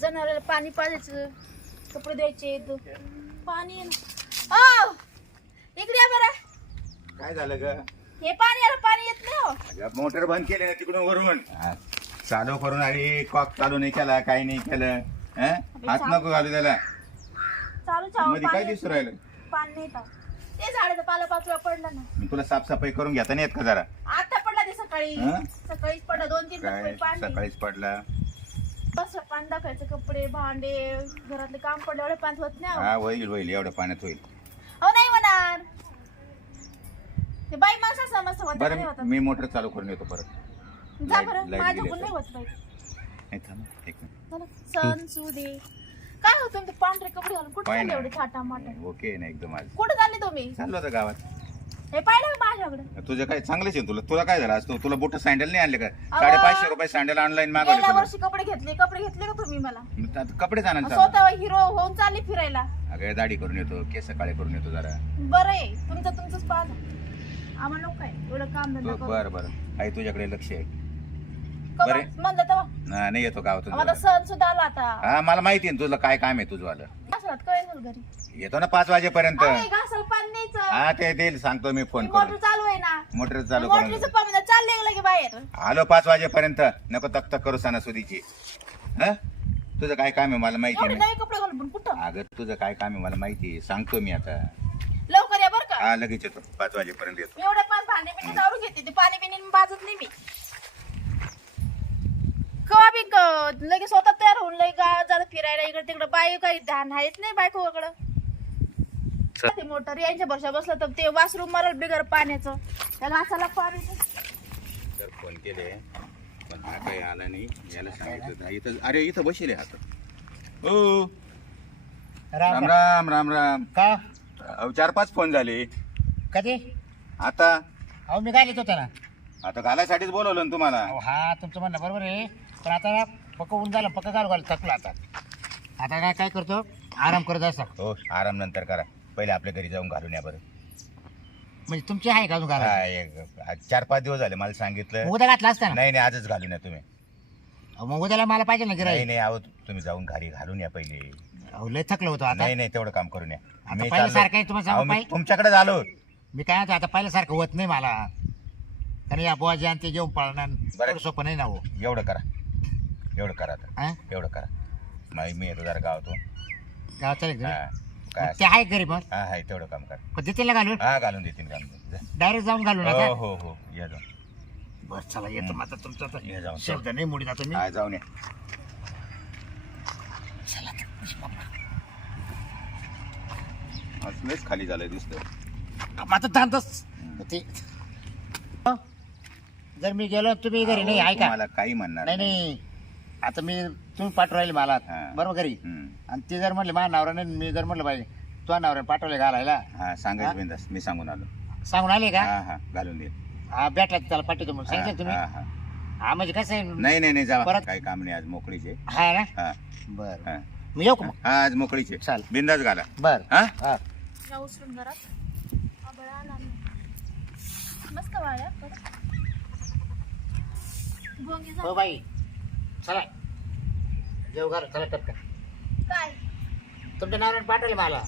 जनावराला पाणी पाजायचं, कपडे द्यायचे, पाणी आहे ना. ओ इकडे या बरं. काय झालं ग? हे पाणी आलं, पाणी येत नाही हो. अगं मोटर बंद केली ना तिकडून वरून. चालू करून आली, कॉक चालू नाही केला, काही नाही केलं. हात नको घालू त्याला. चालू मध्ये काय दिसू राहिलं? पाणी नाही का? ते झाडाचा पाला पाचवा पडला ना. मी तुला साफसफाई करून घेता नाही येत का जरा? आता पडला ते सकाळी. सकाळीच पडला, 2-3 काय पाणी. सकाळीच पडला. बस पाणी दाखवायचं, कपडे भांडे घरातले काम पडले, एवढे पाणी होत नाही. हा होईल एवढ्या पाण्यात होईल. अहो नाही होणार, ते बाई माणसा समजतं होतं नाही बरं होत. मी मोटर चालू करून येतो परत. जा बरं, लाईट माझ्या गेली नाही होत बाई. नाही थांब एक मिनिट. चला, सण सुदे काय होतं ते पांढरे कपडे घालून कुठे पाय चालले ना. एवढे थाटा माटा? ओके ना एकदम आज कुठे चालले तुम्ही? चाललो होतं गावात. हे पाहिलं का माझ्याकडे? तुझं काय चांगलंच आहे. तुला काय झालं आज? तुला बोट सँडल नाही आणले का? 550 रुपये सँडल ऑनलाईन गेल्या मागवले वर्षी कपडे घेतले का तुम्ही मला? तुला. कपडे जाणार स्वतः हिरो होऊन चालली फिरायला. अगं दाढी करून येतो, केस काळे करून येतो जरा. बरं आहे, तुमचंच पाहा. आम्हाला नको काय एवढं काम धंदा करू. बरं आई तुझ्याकडे लक्ष आहे. कवा बरे. म्हणलं तेव्हा नाही येतो गावातून आता जरा. सण सुद्धा आला आता. हा मला माहिती आहे ना तुझं काय काम आहे तुझं आलं. घासात काय झालं घरी? येतो ना 5 वाजेपर्यंत. अरे, घासाला पाणी द्यायचं. हा ते देईल, सांगतो मी फोन मोटर करून. चालू आहे ना. मोटर चालू करून मोटरीचं पाणी चालले लगे बाहेर. आलो 5 वाजेपर्यंत. नको तक करू सणासुदीची. हा तुझं काय काम आहे मला माहिती एवढे आहे. नवे कपडे घालून पण कुठं? अगं तुझं काय काम आहे मला माहिती आहे, सांगतो मी आता. लवकर या बरं का. हा लगेच येतो, 5 वाजेपर्यंत येतो. एवढे पाच भांडे बिंडे जाळून घेते, ते पाणी बिणी बाजत नाही मी. कवा बी लगेच स्वतः तयार होऊन लगे गावात जात फिरायला, इकडे तिकडे. बाई काही ध्यान आहेच नाही बायकोकडं. ते मोटर यांच्या भरशा बसलं तर ते वासरूम मरल बिगर पाण्याचं. त्या घासाला पाणी. तर फोन केले पण हा काही आला नाही. याला सांगितलं इथं. अरे इथं बसले आता. हो राम राम राम राम. का 4-5 फोन झाले कधी? आता. अहो मी घालीत होतो ना. आता घालायसाठीच बोलवलं ना तुम्हाला. अहो हा तुमचं म्हणणं बरोबर आहे, पण आता ना पक्क ऊन झालं, पक्क घालू थकलो आता. आता काय करतो, आराम करत असा. हो आराम नंतर करा, पहिले आपल्या घरी जाऊन घालून या बरं. म्हणजे तुमची आहे घालून घाला. 4-5 दिवस झाले मला सांगितलं. उद्या घातला असता ना. नाही आजच घालून या तुम्ही. अहो, मग उद्याला मला पाहिजे ना गिराई. नाही अहो तुम्ही जाऊन घरी घालून या पहिले. अहो लय थकलो होतो आता. नाही तेवढं काम करून या. आता पहिल्यासारखं आहे तुम्हाला सांगू पाहिजे. तुमच्याकडे आलो. मी काय म्हणतो, आता पहिल्यासारखं होत नाही मला. कारण या बुवाजी आणि ते घेऊन पळणार बरं. सोपं नाही ना हो. एवढं करा आता. हा? एवढं करा. मी येतो जरा गावातून. गावात चालेल हा का? काय ते आहे घरी मग. हा तेवढं काम करा. पण देतील ना घालून? हा घालून देतील जा. डायरेक्ट जाऊन घालू नका. हो या जाऊन. बस चला येतो माझा तुमचा ये जाऊन. शब्द नाही मुडीत आता मी. हा जाऊन या. चला लयच खाली झालंय दिसतंय. आता थांबतोस ते. जर मी गेलो तुम्ही घरी नाही आहे का? मला काही म्हणणार नाही नाही, आता मी तुम्ही पाठवून राहिले मला हा. बरोबर घरी. हम्म. आणि ते जर म्हटले माझ्या नवरा नाही, मी जर म्हटलं बाई तुझ्या नवऱ्याने पाठवले घालायला, हा सांगायचं बिंदास. मी सांगून आलो. सांगून आले का? हा घालून दे. हा भेटला तर त्याला पाठवतो म्हणून सांगितलं तुम्ही. हा. हा म्हणजे कसं आहे. नाही जावा. परत- काही काम नाही आज मोकळीचे. हा ना. हा बर हा. मी येऊ का मग? हा आज मोकळीचे. चाल. बिंदास घाला. बर हा हा. या उचलून घरात. आबळा आला नाही. मस्त वाळ्या भोंगी हो झाली. बाई चला जेव घाल चला टपका. काय तुमच्या नवऱ्याने पाठवले मला.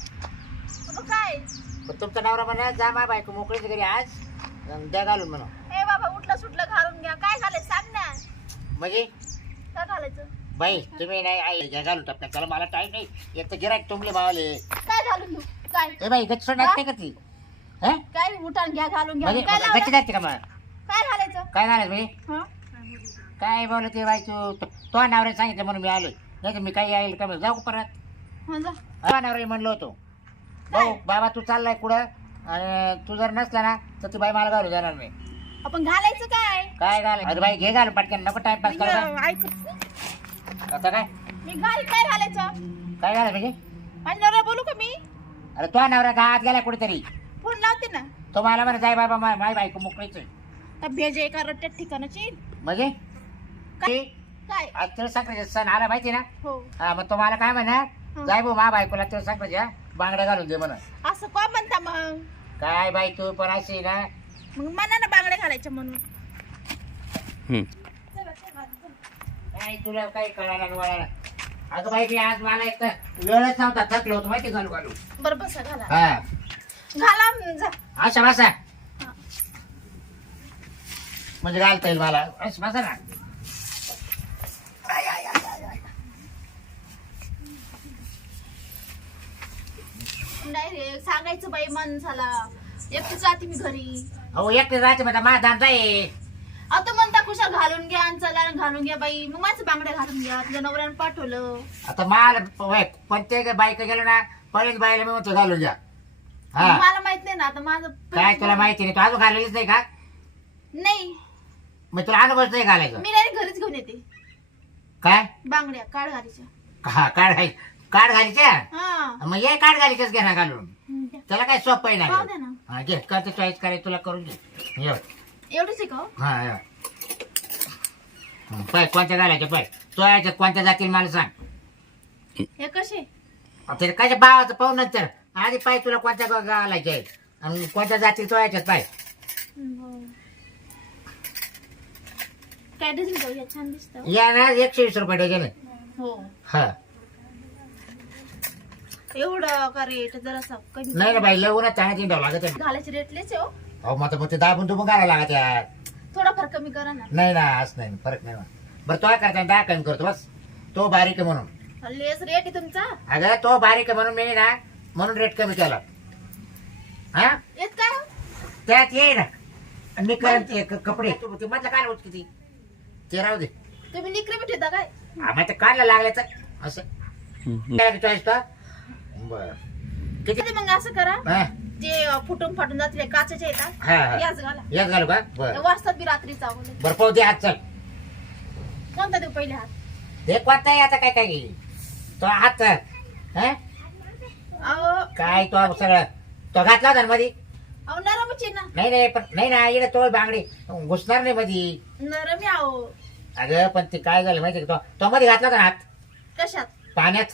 मग काय? पण तुमचा नवरा म्हणा जा मा बायको मोकळीच घरी आज आणि द्या घालून म्हणा. ए बाबा उठलं सुटलं घालून घ्या. काय घालायचं सांग ना. म्हणजे काय घालायचं? बाई तुम्ही नाही आई घ्या घालून टपका. चला मला टाईम नाही. एक तर गिरायक तुंबले मावाले. काय घालून घेऊ? काय ए बाई गच्ची सोड नसते का ती? हा काय उठान घ्या घालून घ्या. म्हणजे काय गच्ची लावलं? जाते का मला? काय घालायचं? काय घालायचं बाई? हं? काय बोलत बाई तो नवऱ्याने सांगितलं म्हणून मी आलोय. नाही तर मी काही येईल का जाऊ का परत? हं, जा. हा नवऱ्याने म्हणलो होतो भाऊ बाबा तू चाललाय कुठं आणि तू जर नसला ना तर ती बाई मला घालू देणार नाही. आपण घालायचं काय? काय घाल अरे बाई घे घालून पटकन नको टाइमपास करा. ऐक आता काय मी काय घालायचं? काय घालाय म्हणजे? माझ्या नवरा बोलू का मी? अरे तो नवरा गावात गेला कुठेतरी. फोन लावते ना. तो मला म्हणा जाय बाबा माय बायको मोकळीच आहे. तर भेज एका रट्ट्यात ठिकाणाची. म्हणजे काय? काय? आज तिळ संक्रांतीचा सण आला माहिती ना. हो. हा मग तो मला काय म्हणा जाय भाऊ मा बायकोला तिळ संक्रांतीच्या बांगड्या घालून दे म्हणा. असं का म्हणता मग? काय बाई तू पण अशी ना. मग म्हणा ना बांगड्या घालायच्या म्हणून. काय तुला काही कळायला वळायला अगं बाई मी आज मला एक तर वेळच नव्हता, थकलो होतो माहिती घालू घालू. बरं बसा घाला हा घाला जा. अशा बसा म्हणजे घालता येईल मला. असं बसा ना. नाही रे सांगायचं बाई माणसाला एकटीच राहते मी घरी. अहो एकटे राहते माझा माझा धंदा आहे. आता म्हणता कुशा घालून घ्या आणि चला घालून घ्या बाई. मग माझं बांगड्या घालून घ्या तुझ्या नवऱ्यानं पाठवलं. आता मला कोणत्या बाईक गेलो ना पहिल्याच बाईला मी म्हणतो घालून घ्या. हा मला माहित नाही ना आता माझं काय तुला माहिती नाही, तू अजून घाललेलीच नाही का? नाही मग तुला अनुभव नाही घालायचं मी नाही घरीच घेऊन येते काय? बांगड्या काढ घालीच्या. हा काढ घालीच्या. हा मग ये काढ घालीच्याच घे ना घालून. द्या. त्याला काय सोपं आहे पाहू ना. दे ना हा घे करते चॉईस करायचं तुला करून घे. ये. एवढंच आहे का हो? हा या. पाय कोणत्या घालायच्या पाय तो याच्यात कोणत्या जातील मला सांग. हे कसे आता काय भावाचं पाहू नंतर आधी पाय तुला कोणत्या घालायचे आहेत आणि कोणत्या जातील तो याच्यात पाय. काय डझन जाऊया छान दिसतं. या ना 120 रुपये डझन. हो हा एवढं का रेट जरासा कमी नाही ना बाई लय उन्हात चांगला चिंडावं लागत आहे. घालायचे रेटलेच आहे हो. अहो मग ते दाबून तुम्ही घालायला लागत यार. थोडाफार कमी करा ना. नाही ना असं नाही फरक नाही ना. बरं तो करता 10 कमी करतो बस. तो बारीक आहे म्हणून. लेस रेट आहे तुमचा. अगं तो बारीक आहे म्हणून मी ना म्हणून रेट कमी केला. हा येत काय हो? त्यात ये ना निकरण ते कपडे ते मधलं काय होत किती ते राहू दे. तुम्ही निकरी बी ठेवता काय. मग ते काढलं लागलं तर असं चॉईस का बर किती. मग असं करा हा जे फुटून फाटून जातील काचेचे येतात हा हा. याच घाला. याच घालू का बर वाजतात बी रात्री चावले. बरं पाहू दे हात चल. कोणता देऊ पहिले हात. हे कोणता आहे आता काय काय तो हात हा अहो काय तो सगळं तो घातला होता ना मधी. अहो नरमच आहे ना. नाही नाही पण नाही ना इकडे तो बांगडी घुसणार नाही मधी. नरम आहे अहो. अगं पण ते काय झालं माहिती का तो मध्ये घातला होता ना हात कशात पाण्यात.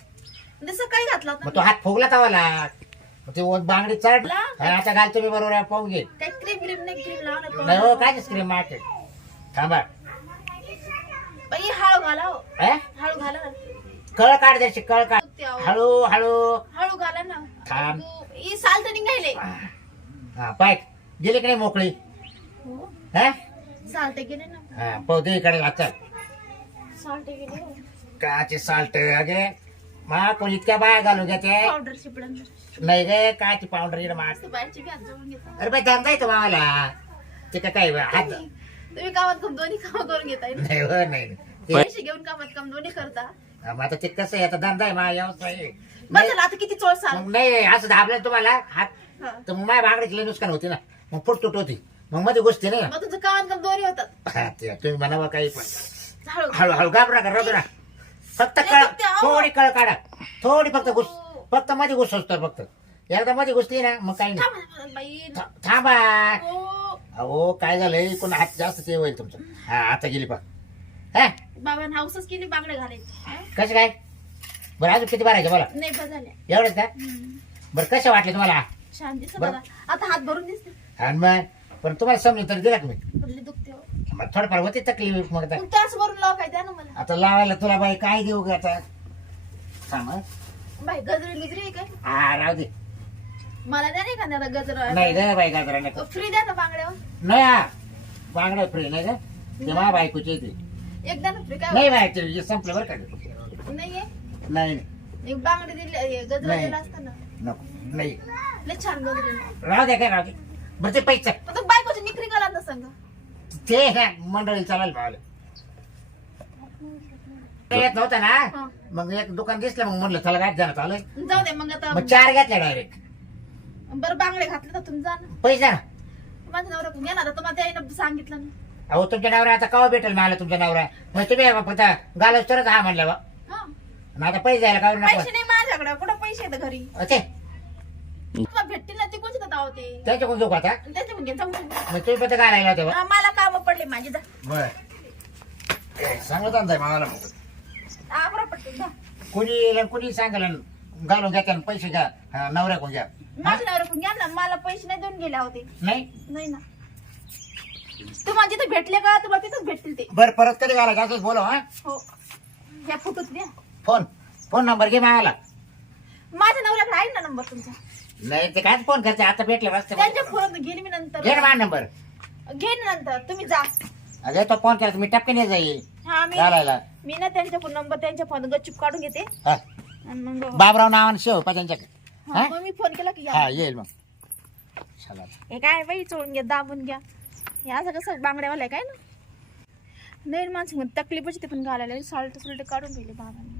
जसं काही घातलं मग होतं तो हात फुगला तवाला ते बांगडी चढ. आता घालतो मी बरोबर पाहून घे. काय क्रीम ग्रीम नाही क्रीम नाही हो लावणार. काय स्क्रीम मार्केट थांबा. बाई हळू घाला हो. हा? हळू घाला ना. कळ काढ द्यायची कळ काढ ते अहो. हळू हळू. हळू घाला ना. थांब. ही साल तर निघायले. हा पाय गेली की नाही मोकळी. हो हा साल्टे गेले ना. हा पाहू दे इकडे आता साल्टे गेले हो. काचे साल्ट अगे मा कोण इतक्या बाया घालून घेते. पावडर शिपडन नाही गे काची पावडर इकडे मार. बाहेरची बी हात जोडून घेता. अरे बाई धंदा येतो मावाला ते काय हात तुम्ही कामात कम दोन्ही काम करून घेताय ना. नाही हो नाही ते- पैसे घेऊन कामात काम दोन्ही करता. मग आता ते कसं आहे आता धंदा आहे मा व्यवसाय आहे. बस झालं आता किती चोळ साल. मग नाही असं दाबलं तुम्हाला हात हा. तर मग माझ्या बांगडीची लई नुकसान होती ना. मग फुट तुट होती मग मध्ये गोष्टी नाही. मग तुझं कामात काम दोन्ही होतात. हा, ते तुम्ही म्हणावं काही पण हळू हळू हळू घाबरा का रडू ना. फक्त नाही, कळ फक्त अहो. थोडी कळ काढा थोडी फक्त घुस फक्त मध्ये घुस तर फक्त एकदा मध्ये घुसली ना मग काही नाही. थांबा बाई. थांबा. हो. अहो काय झालंय कोण हात जास्त ते होईल तुमचं. हा आता गेली पा हा बाबांनी हाऊसच केली बांगड्या घालायची. हा? कसं काय बरं अजून किती भरायचं बोला. नाही बस झाल्या. एवढंच का बरं कसे वाटले तुम्हाला. छान दिसत बरं. बघा आता हात भरून दिसते. आणि मग पण तुम्हाला समजून तरी दिला तुम्ही पडले दुखते हो. मग थोडंफार होती तकलीफ मग आता. मग तास भरून लाव काय द्या ना मला. आता लावायला तुला बाई काय देऊ ग आता थांब हं. बाई गजरी बिजरी आहे काय. हा राहू दे. मला द्या नाही का गजर नाही ग बाई गाजरा नको. फ्री द्या ना बांगड्या. नाही हा बांगड्या फ्री नाही ग ते मा बायकोची ती एकदा ना फ्री काय नाही बाय ते संपलं बरं का नाहीये. नाही एक बांगडी दिली गजरा नाही. दिला असता ना. नको नाही लय छान गजरी. राहू दे काय राहू दे बरं ते पैसे पण तो बायकोची निकरी घाला ना संग. ते ना मंडळी चालायला पाहिलं येत नव्हतं हा. ना मग एक दुकान दिसलं मग म्हणलं चला काय जाणं आलं जाऊ दे मग आता. मग 4 घेतल्या डायरेक्ट बरं बांगडे घातले तर तुम्ही जा ना. पैसे द्या ना. माझा नवरा घेणार आता तुम्हाला त्याने सांगितलं ना. अहो तुमच्या नवरा आता कवा भेटेल मला तुमच्या नवरा मग तुम्ही फक्त घालच तरच हा म्हणलं बा हा. मग आता पैसे द्यायला काय नको पैसे नाही माझ्याकडे कुठं पैसे येतं घरी. ते तुम्हाला भेटतील ना ते कोणते दादा होते त्याच्याकडून जाऊ का आता त्याच्याकडून घे जाऊ. मग तुम्ही फक्त घालायला होते बा हा, मला काम पडले माझे जा. बर सांगत आणताय मला आमरा पडते जा. कोणी सांगायला घालून घ्या त्यानं पैसे घ्या नवऱ्याकडून घ्या माझ्या नवरा घ्या ना मला पैसे नाही देऊन गेले होते. नाही नाही ना तुम्हाला जिथे भेटले का तुम्हाला तिथेच भेटतील ते. बर परत कधी घालायचं असंच बोला हा हो ह्या फोटोत द्या. फोन फोन नंबर घे मला. माझ्या नवऱ्याकडे आहे ना नंबर तुमचा. नाही ते काय फोन करते आता भेटले वाजते. त्यांच्या फोन घेईन मी नंतर. घे ना माझा नंबर. घेईन नंतर तुम्ही जा. अरे तो फोन केला मी टपके जाईल हा घालायला. मी ना त्यांच्या फोन नंबर त्यांच्या फोन गच्चूप काढून घेते हा. आणि मग बाबराव नावाने शेव पा त्यांच्याकडे. हा, मग मी फोन केला की या. हा येईल मग. चला हे काय बाई चोळून घ्या दाबून घ्या. हे असं कसं बांगड्यावाला आहे काय ना. नाही माणसं तकलीफच ते पण घालायला साल्ट सुलट काढून ठेवले बाबांनी.